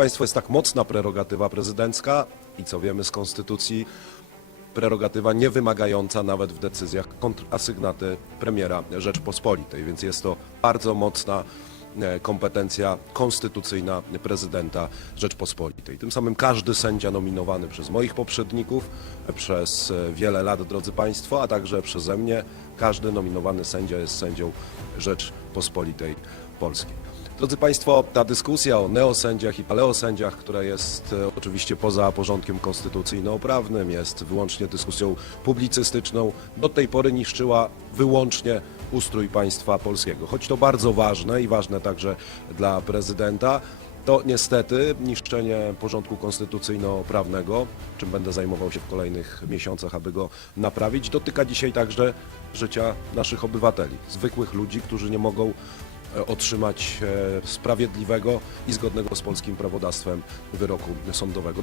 Państwa, jest tak mocna prerogatywa prezydencka i co wiemy z konstytucji, prerogatywa nie wymagająca nawet w decyzjach kontrasygnaty premiera Rzeczpospolitej, więc jest to bardzo mocna e, kompetencja konstytucyjna prezydenta Rzeczpospolitej. Tym samym każdy sędzia nominowany przez moich poprzedników, e, przez e, wiele lat, drodzy Państwo, a także przeze mnie, każdy nominowany sędzia jest sędzią Rzeczpospolitej Polskiej. Drodzy Państwo, ta dyskusja o neosędziach i paleosędziach, która jest e, oczywiście poza porządkiem konstytucyjno-prawnym, jest wyłącznie dyskusją publicystyczną, do tej pory niszczyła wyłącznie ustrój państwa polskiego. Choć to bardzo ważne i ważne także dla prezydenta, to niestety niszczenie porządku konstytucyjno-prawnego, czym będę zajmował się w kolejnych miesiącach, aby go naprawić, dotyka dzisiaj także życia naszych obywateli, zwykłych ludzi, którzy nie mogą otrzymać e, sprawiedliwego i zgodnego z polskim prawodawstwem wyroku sądowego.